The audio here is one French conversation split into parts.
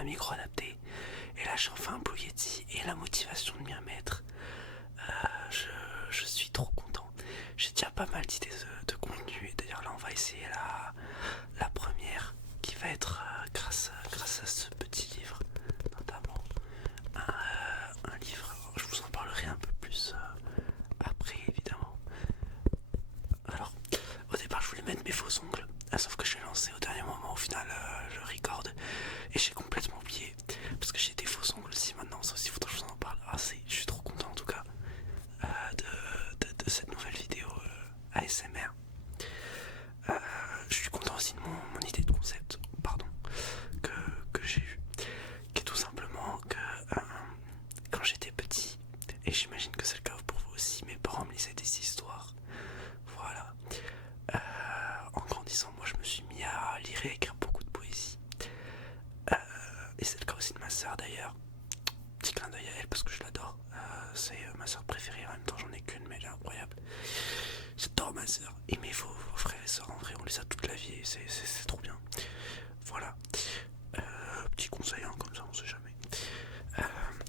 un micro adapté. Et là, j'ai enfin un Blue Yeti et la motivation de m'y remettre. Je suis trop content. J'ai déjà pas mal d'idées de contenu. Et d'ailleurs, là, on va essayer la première qui va être grâce à ce petit livre, notamment un livre. Alors, je vous en parlerai un peu plus après, évidemment. Alors, au départ, je voulais mettre mes faux ongles, sauf que je l'ai lancé au dernier moment. Au final, je record et j'ai complètement oublié parce que j'ai des faux ongles aussi maintenant. Ça aussi, il faudrait que je vous en parle. Je suis trop content en tout cas de cette nouvelle vidéo ASMR. Je suis content aussi de mon idée de concept, pardon, que j'ai eu, qui est tout simplement que quand j'étais petit, et j'imagine que c'est le cas pour vous aussi, mes parents me lisaient des histoires. Voilà. En grandissant, moi je me suis mis à lire et à écrire beaucoup de poésie. Et c'est le cas aussi de ma soeur d'ailleurs. Petit clin d'œil à elle parce que je l'adore. C'est ma soeur préférée, en même temps j'en ai qu'une, mais elle est incroyable. J'adore ma soeur. Et mes vos frères et soeurs, en vrai, on les a toute la vie et c'est trop bien. Voilà. Petit conseil, hein, comme ça on sait jamais.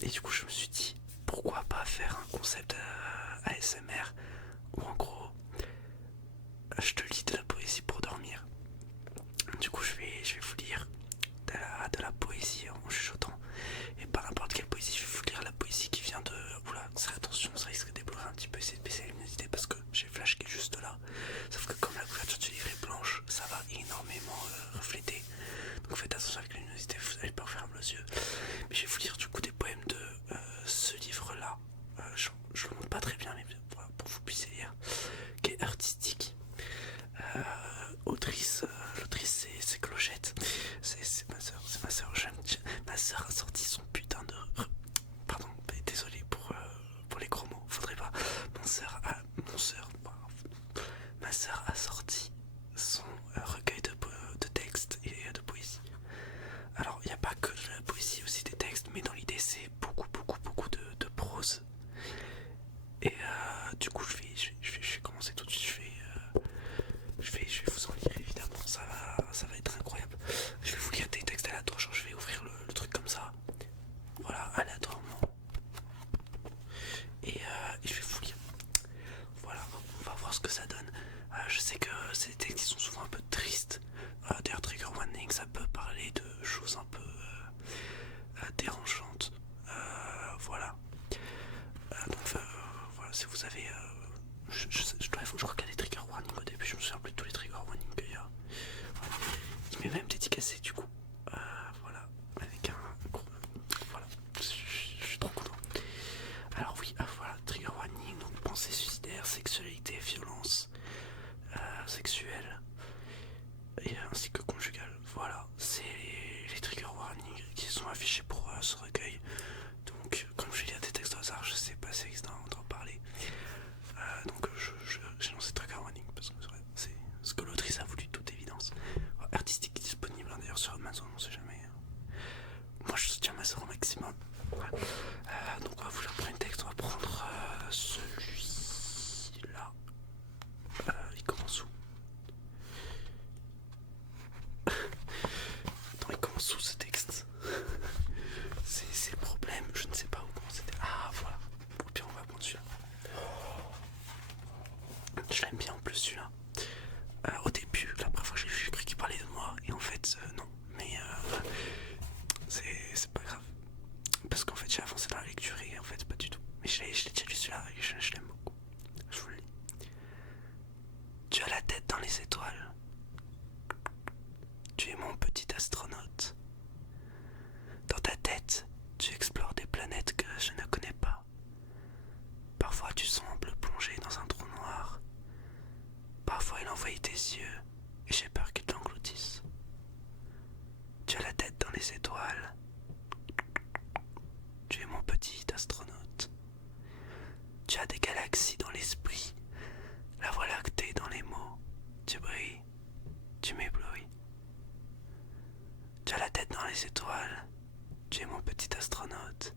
Et du coup, je me suis dit, pourquoi pas faire un concept ASMR où en gros, je te lis de la poésie pour dormir. Du coup, je vais vous lire de la poésie en chuchotant. Et pas n'importe quelle poésie, je vais vous lire la poésie qui vient de... Oula, attention, ça risque d'éblouir un petit peu, essayer de baisser la luminosité parce que j'ai Flash qui est juste là. Sauf que comme la couverture du livre est blanche, ça va énormément refléter. Donc faites attention avec la luminosité, vous n'allez pas vous fermer les yeux. Mais je vais vous lire du coup des poèmes de ce livre-là. Je le montre pas très bien, mais voilà, pour que vous puissiez lire. Qui est artistique. L'autrice c'est Clochette. C'est ma soeur. Ma soeur a sorti son putain de... Pardon, désolé pour les gros mots, faudrait pas. Ma soeur a sorti son recueil de textes et de poésie. Alors, il n'y a pas que de la poésie, aussi des textes, mais dans l'idée, c'est beaucoup de prose. Et du coup, je vais commencer tout de suite. Je vais vous en lire évidemment, ça va être incroyable. Je vais vous lire des textes aléatoires, genre je vais ouvrir le truc comme ça. Voilà, aléatoirement. Et je vais vous lire. Voilà, on va voir ce que ça donne. Je sais que c'est des textes qui sont souvent un peu tristes. D'ailleurs, trigger warning, ça peut parler de choses un peu dérangeantes. Voilà. Voilà, si vous avez... je crois qu'il y a des trigger warnings au début, je me souviens plus de tous les trigger warnings qu'il y a. Voilà. Il m'est même dédicacé du coup. Voilà, avec un gros... Voilà, je suis trop content. Alors oui, voilà, trigger warning, donc pensée suicidaire, sexualité, violence sexuelle, et ainsi que conjugale. Voilà, c'est les trigger warnings qui sont affichés pour ce recueil. Donc, comme je lis des textes au hasard, je sais pas si c'est d'en parler. Donc, j'ai lancé trigger warning parce que c'est ce que l'autrice a voulu, de toute évidence. Artistique disponible hein, d'ailleurs sur Amazon, on sait jamais. Moi, je soutiens ma soeur au maximum. Ouais. Donc, on va vous lire le premier texte. On va prendre celui-là. Il commence où? Attends, il commence où ce texte? C'est le problème, je ne sais pas où comment c'était. Ah voilà, au pire on va prendre celui-là. Je l'aime bien en plus celui-là. Au début, la première fois que j'ai vu, j'ai cru qu'il parlait de moi. Et en fait, non. Mais c'est pas grave. Parce qu'en fait j'ai avancé dans la lecture et en fait pas du tout. Mais je l'ai déjà lu celui-là et je l'aime beaucoup. Je vous le lis. Tu as la tête dans les étoiles. Tu es mon petit astronaute. Dans ta tête, tu explores des planètes que je ne connais pas. Parfois tu sembles plonger dans un trou noir. Parfois il envahit tes yeux et j'ai peur qu'il t'engloutisse. Tu as la tête dans les étoiles. Tu es mon petit astronaute. Tu as des galaxies dans l'esprit, la voie lactée dans les mots. Tu brilles, tu m'éblouis. Tu as la tête dans les étoiles. Tu es mon petit astronaute.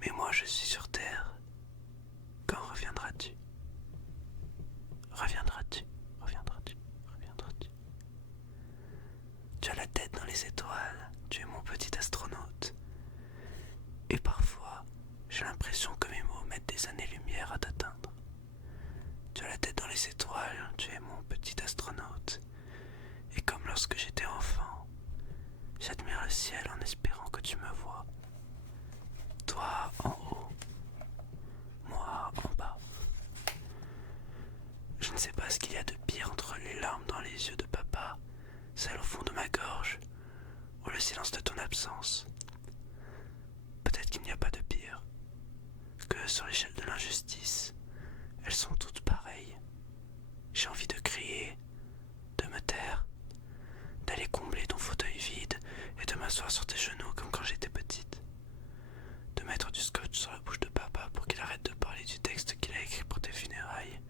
Mais moi je suis sur Terre. Quand reviendras-tu? Reviendras-tu? Reviendras-tu? Reviendras-tu? Tu as la tête dans les étoiles. tu es mon petit astronaute. Et parfois, j'ai l'impression que mes mots mettent des années-lumière à t'atteindre. Tu as la tête dans les étoiles, tu es mon petit astronaute. Et comme lorsque j'étais enfant, j'admire le ciel en espérant que tu me vois. Toi en haut, moi en bas. Je ne sais pas ce qu'il y a de pire entre les larmes dans les yeux de papa, celles au fond de ma gorge, ou le silence de ton absence. Peut-être qu'il n'y a pas de pire, que sur l'échelle de l'injustice, elles sont toutes pareilles. J'ai envie de crier, de me taire, d'aller combler ton fauteuil vide et de m'asseoir sur tes genoux comme quand j'étais petite. De mettre du scotch sur la bouche de papa pour qu'il arrête de parler du texte qu'il a écrit pour tes funérailles.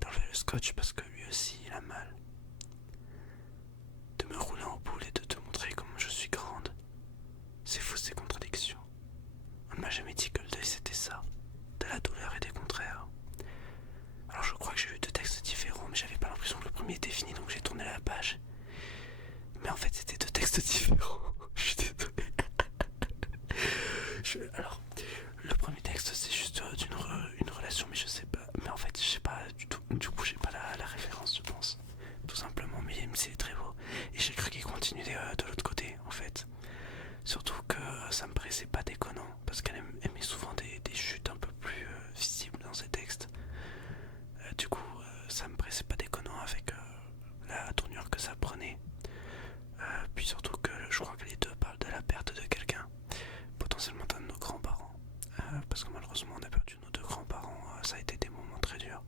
D'enlever le scotch parce que lui aussi il a mal. De me rouler en boule et de te montrer comment je suis grande. C'est fou ces contradictions. On ne m'a jamais dit que le deuil c'était ça, de la douleur et des contraires. Alors je crois que j'ai lu deux textes différents, mais j'avais pas l'impression que le premier était fini, donc j'ai tourné la page. Mais en fait c'était deux textes différents. Je suis désolé. Alors, le premier texte c'est juste une relation, mais je sais pas. Mais en fait je sais pas du tout. Du coup j'ai pas la référence, je pense. Tout simplement, mais c'est très beau. Et j'ai cru qu'il continuait de l'autre côté, en fait. Surtout que ça me paraissait pas déconnant, parce qu'elle aimait souvent des chutes un peu plus visibles dans ses textes. Du coup, ça me paraissait pas déconnant avec la tournure que ça prenait. Puis surtout que je crois que les deux parlent de la perte de quelqu'un, potentiellement d'un de nos grands-parents. Parce que malheureusement, on a perdu nos deux grands-parents, ça a été des moments très durs.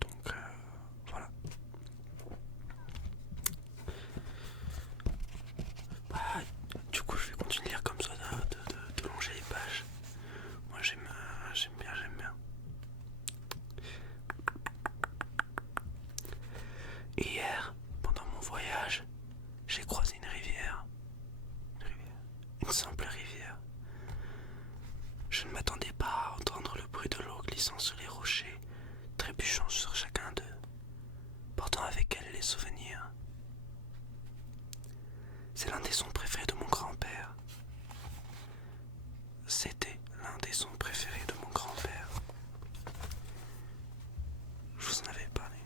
Donc, voilà. Bah, du coup, je vais continuer à lire comme ça, de longer les pages. Moi, j'aime bien, j'aime bien. Hier, pendant mon voyage, j'ai croisé une rivière. Une simple rivière. Je ne m'attendais pas à entendre le bruit de l'eau glissant sur les rochers, trébuchant sur chacun d'eux, portant avec elle les souvenirs. C'est l'un des sons préférés de mon grand-père. C'était l'un des sons préférés de mon grand-père. Je vous en avais parlé.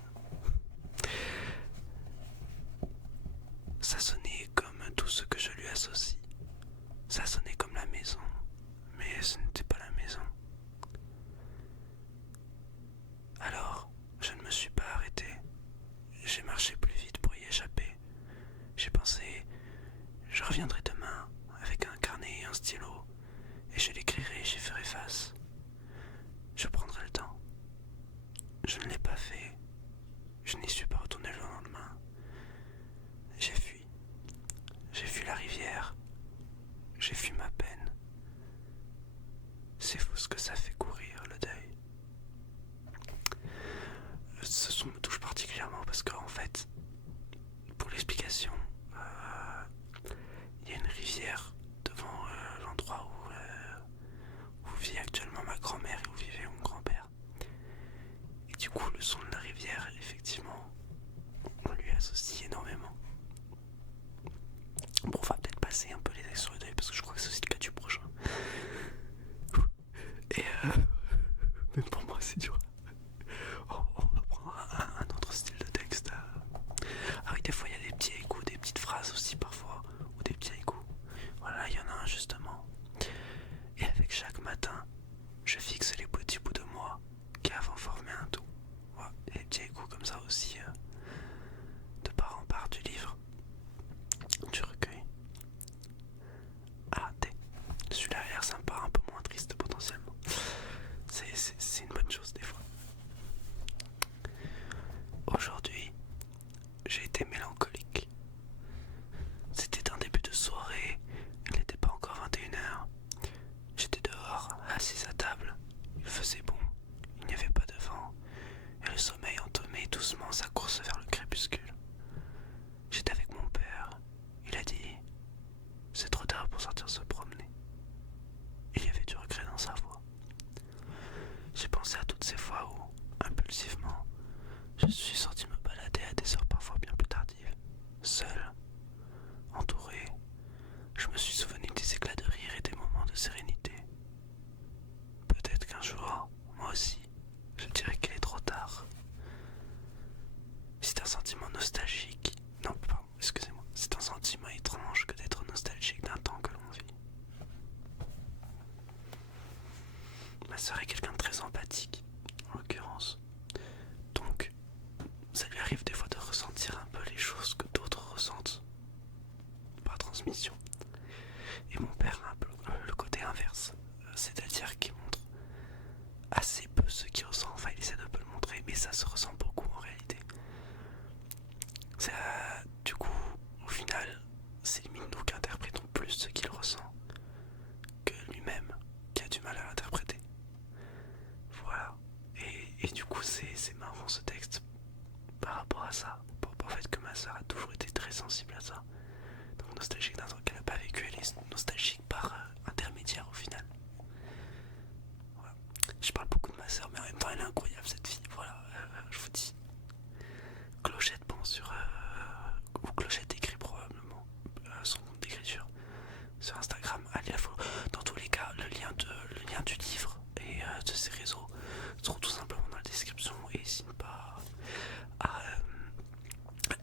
Ça sonnait comme tout ce que je lui associe. Ça sonnait comme la maison, mais ce n'était pas la maison. Alors, je ne me suis pas arrêté. J'ai marché plus vite pour y échapper. J'ai pensé, je reviendrai demain avec un carnet et un stylo, et je l'écrirai et j'y ferai face. Je prendrai le temps. Je ne l'ai pas fait. Je n'y suis pas retourné le lendemain. J'ai fui. J'ai fui la rivière. J'ai fui ma peine. C'est fou ce que ça fait courir, le deuil. Ce son me touche particulièrement parce qu'en fait, pour l'explication, il y a une rivière devant l'endroit où vit actuellement ma grand-mère et où vivait mon grand-père. Et du coup, le son de la rivière, effectivement, on lui associe énormément. Bon, on va peut-être passer un peu les textes sur le deuil parce que je crois que c'est aussi le cas du prochain. Et même pour moi, c'est dur. On va prendre un autre style de texte. Ah oui, des fois, il y a des petits haïkus, des petites phrases aussi parfois, ou des petits haïkus. Voilà, il y en a un justement. Et avec chaque matin, je fixe les petits bouts de moi qui avant formaient un tout. Voilà, et des petits haïkus comme ça aussi, de part en part du livre, du recueil. Ah, celui-là a l'air sympa, un peu moins triste potentiellement. C'est une bonne chose des fois. Aujourd'hui, j'ai été mélancolique. C'était un début de soirée, il n'était pas encore 21h. J'étais dehors, assise à table, il faisait bon, il n'y avait pas de vent, et le sommeil entamait doucement sa course vers le crépuscule. J'étais avec mon père, il a dit « C'est trop tard pour sortir se promener ». Il y avait du regret dans sa voix. J'ai pensé à toutes ces fois où, impulsivement, je suis sorti me balader à des heures parfois bien plus tardives. fait que ma soeur a toujours été très sensible à ça. Donc nostalgique d'un truc qu'elle n'a pas vécu, elle est nostalgique par intermédiaire au final. Voilà. Je parle beaucoup de ma soeur, mais en même temps elle est incroyable cette fille. Voilà, je vous dis. Clochette pense sur... ou Clochette écrit probablement son compte d'écriture sur Instagram. Allez la follow. Dans tous les cas, le lien du livre et de ses réseaux se trouve tout simplement dans la description. Et n'hésite pas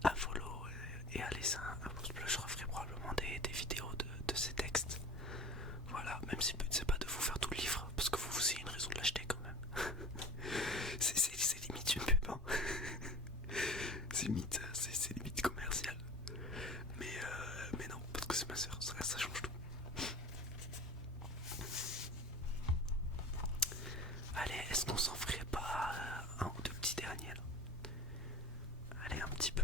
à follow et à laisser un pouce bleu. Je referai probablement des vidéos de ces textes. Voilà, même si le but c'est pas de vous faire tout le livre, parce que vous ayez une raison de l'acheter quand même. c'est limite une pub, hein. c'est limite commercial. Mais non, parce que c'est ma soeur, ça change tout. Allez, est-ce qu'on s'en ferait pas un ou deux petits derniers là? Allez, un petit peu,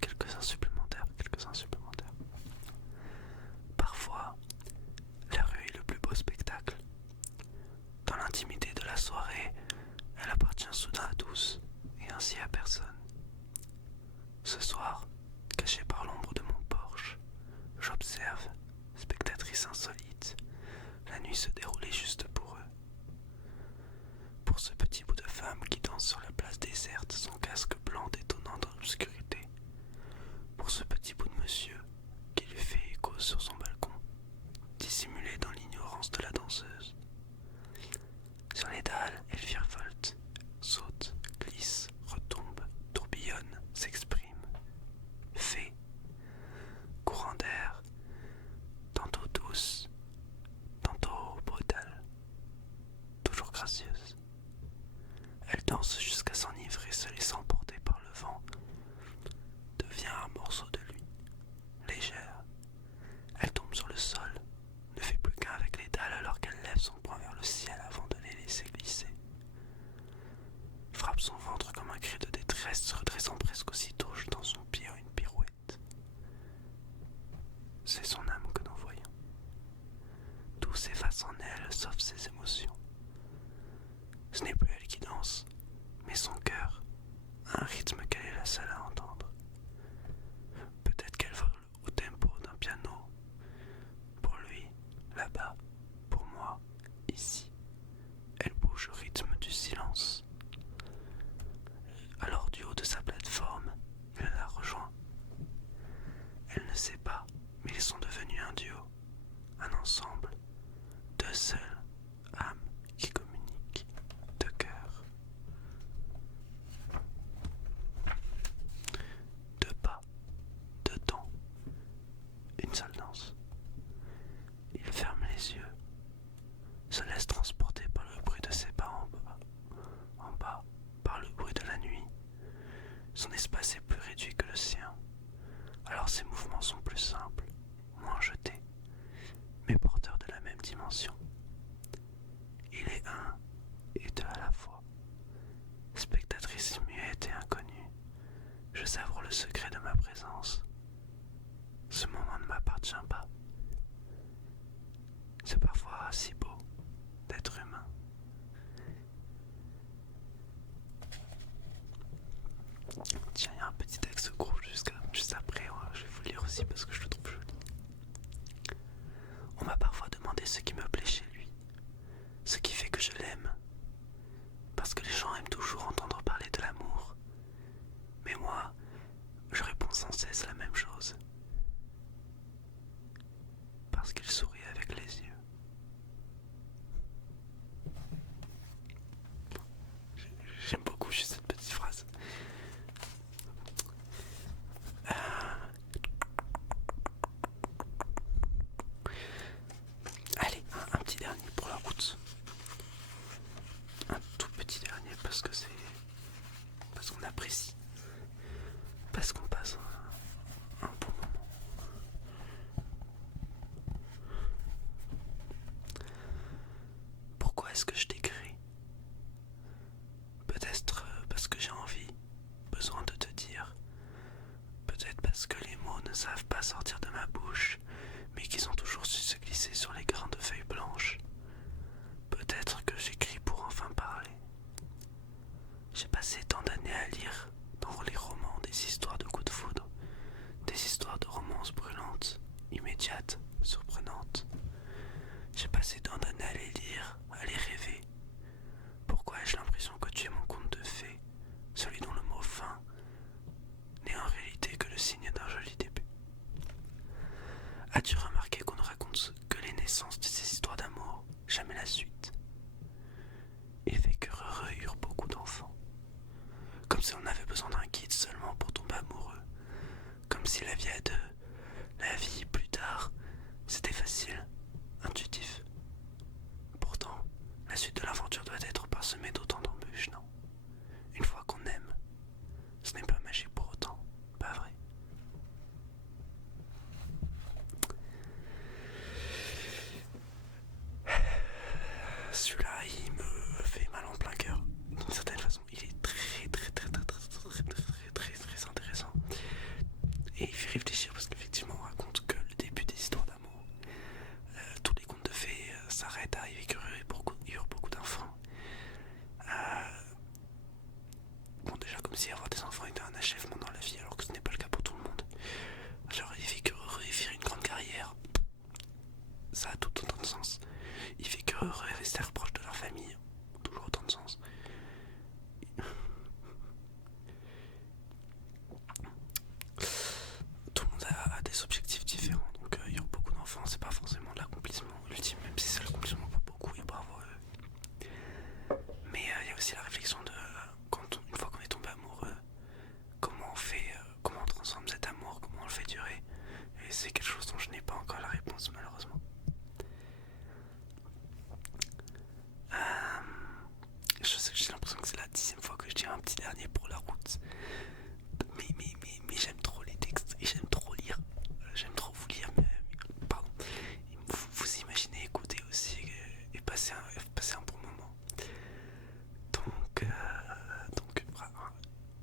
quelques-uns supplémentaires. Parfois, la rue est le plus beau spectacle. Dans l'intimité de la soirée, elle appartient soudain à tous, et ainsi à personne. Ce soir, caché par l'ombre de mon porche, j'observe, spectatrice insolite, la nuit se dérouler juste pour eux. Pour ce petit bout de femme qui danse sur la place déserte, son casque blanc détonnant dans l'obscurité. Pour ce petit bout de monsieur qui lui fait écho sur son balcon, dissimulé dans l'ignorance de la danseuse. Sur les dalles, elle virevolte, saute, glisse, retombe, tourbillonne, s'exprime, fait, courant d'air, tantôt douce, tantôt brutale, toujours gracieuse. Elle danse jusqu'à s'enivrer, se laissant porter par le vent, devient un morceau de lui, légère. Elle tombe sur le sol, ne fait plus qu'un avec les dalles alors qu'elle lève son poing vers le ciel avant de les laisser glisser. Frappe son ventre comme un cri de détresse, se redressant presque aussitôt, jetant son pied en une pirouette. C'est son âme que nous voyons. Tout s'efface en elle, sauf ses émotions. Ce n'est plus elle qui danse, mais son cœur, un rythme qu'elle est la seule à entendre. Peut-être qu'elle vole au tempo d'un piano. Pour lui, là-bas, pour moi, ici. Elle bouge au rythme du silence. Alors du haut de sa plateforme, il la rejoint. Elle ne sait pas, mais ils sont devenus un duo, un ensemble, deux seules âmes qui communiquent, deux cœurs. Deux pas, deux temps, une seule danse. Il ferme les yeux, se laisse transporter par le bruit de ses pas en bas, par le bruit de la nuit. Son espace est plus réduit que le sien, alors ses mouvements sont plus simples, moins jetés, mais porteurs de la même dimension. Il est un et deux à la fois. Spectatrice muette et inconnue, je savoure le secret de ma présence. Ce moment ne m'appartient pas. C'est parfois si beau d'être humain. Tiens, il y a un petit texte court juste après, je vais vous le lire aussi parce que je le trouve joli. On m'a parfois demandé ce qui me plaît chez lui, ce qui fait que je l'aime, parce que les gens aiment toujours entendre parler de l'amour. Mais moi, je réponds sans cesse la même chose. Parce qu'il sourit avec les yeux. J'aime beaucoup juste cette petite phrase. Allez, un petit dernier pour la route. Un tout petit dernier parce qu'on apprécie. Parce qu'on passe un bon moment. Pourquoi est-ce que je t'écris? Peut-être parce que j'ai envie, besoin de te dire. Peut-être parce que les mots ne savent pas sortir de ma bouche, mais qu'ils ont toujours su se glisser sur les grains de feuilles blanches. Peut-être que j'écris pour enfin parler. J'ai passé tant d'années à lire dans les romans des histoires de coups de Et il fait réfléchir parce qu'effectivement on raconte que le début des histoires d'amour, tous les contes de fées s'arrêtent à Ivy et eurent beaucoup d'enfants. Bon, déjà comme si avoir des enfants était un achèvement dans la vie, alors que ce n'est pas le cas pour tout le monde. Genre il fait que heureux et faire une grande carrière, ça a tout autant de sens. Il fait que heureux et rester proche de leur famille, toujours autant de sens. Tout le monde a des objectifs différents, donc il y a beaucoup d'enfants, c'est pas forcément de l'accomplissement ultime, même si c'est l'accomplissement pour beaucoup et bravo à eux. Mais il y a aussi la réflexion de une fois qu'on est tombé amoureux, comment on transforme cet amour, comment on le fait durer. Et c'est quelque chose dont je n'ai pas encore la réponse malheureusement. J'ai l'impression que c'est la 10e fois que je dirais un petit dernier pour la route. Mais j'aime trop les textes et j'aime trop lire. J'aime trop vous lire, mais pardon. Vous imaginez écouter aussi et passer un bon moment. Donc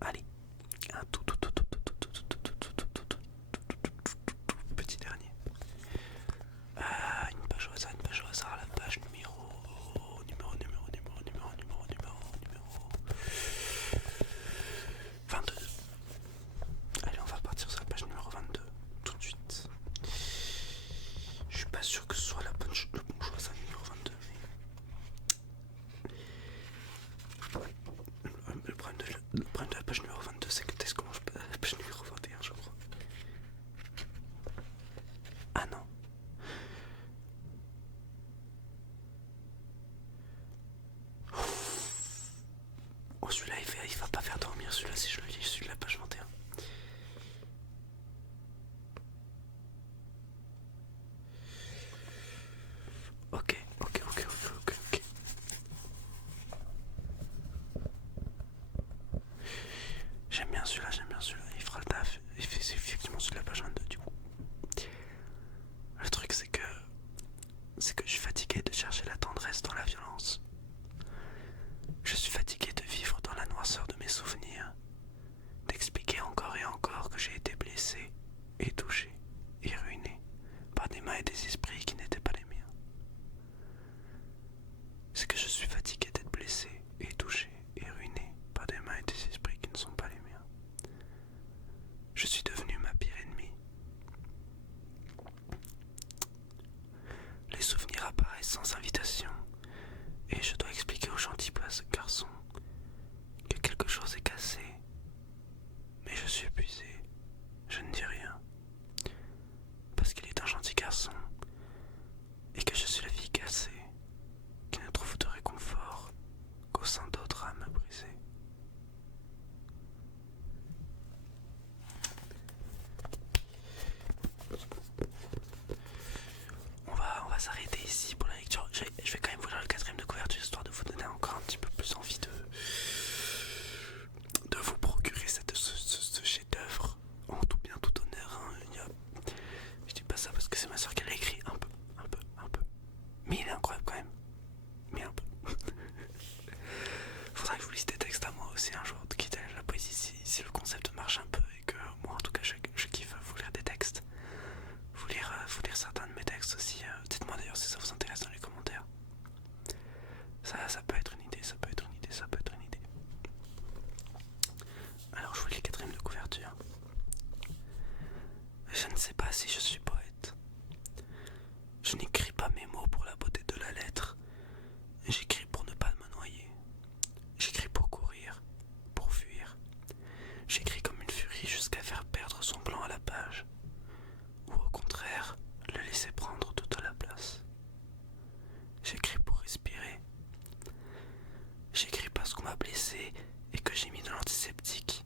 allez, un tout petit dernier. Une page au hasard, la page numéro 22. Allez, on va partir sur la page numéro 22 tout de suite. Je suis pas sûr que ce soit le bon choix, ça, numéro 22. Mais le problème de la page numéro 22, c'est que le texte commence à la page numéro 21, je crois. Ah non. Oh, celui-là, il va pas faire dormir, celui-là, si je le lis, celui de la page 21. Ok. J'aime bien celui-là, il fera le taf. C'est effectivement celui de la page 22 du coup. Le truc c'est que je suis fatigué de chercher la tendresse dans la violence. Je suis fatigué de vivre dans la noirceur de mes souvenirs, d'expliquer encore et encore que j'ai été blessé et touché et ruiné par des mains et des esprits qui n'étaient pas les miens. C'est que je suis fatigué d'être blessé et touché et ruiné par des mains et des esprits qui ne sont pas les miens. Je suis devenu ma pire ennemie. Les souvenirs apparaissent sans invitation, et je dois expliquer au gentil garçon que quelque chose est cassé. Mais je suis épuisé, je ne dis rien, parce qu'il est un gentil garçon, et que je suis la fille cassée, qui ne trouve de réconfort qu'au sein d'autres âmes brisées. On va s'arrêter ici pour la lecture. Je vais quand même vous lire le 4e de couverture, histoire de vous donner encore un petit peu plus envie de vous procurer ce chef-d'œuvre en tout bien, tout honneur. Hein. Je dis pas ça parce que c'est ma soeur qui l'a écrit, un peu. Mais il est incroyable quand même. Mais un peu. Faudrait que je vous lise des textes à moi aussi un jour, quitte à la poésie si le concept marche un peu et que moi en tout cas je kiffe vous lire des textes. Vous lire certains de mes textes aussi. Dites-moi d'ailleurs si ça vous intéresse dans les commentaires. Ça peut être une idée, Alors je vous lis le 4e de couverture. Je ne sais pas si je suis poète. Je n'écris pas mes mots pour la beauté de la lettre. J'écris pour ne pas me noyer. J'écris pour courir, pour fuir. J'écris comme une furie jusqu'à faire perdre son plan à la page. Ou au contraire, le laisser prendre toute la place. J'écris pour respirer. J'écris parce qu'on m'a blessé et que j'ai mis de l'antiseptique.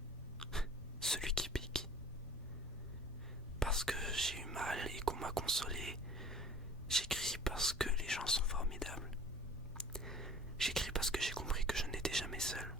Celui qui pique. Parce que j'ai eu mal et qu'on m'a consolé. J'écris parce que les gens sont formidables. J'écris parce que j'ai compris que je n'étais jamais seul.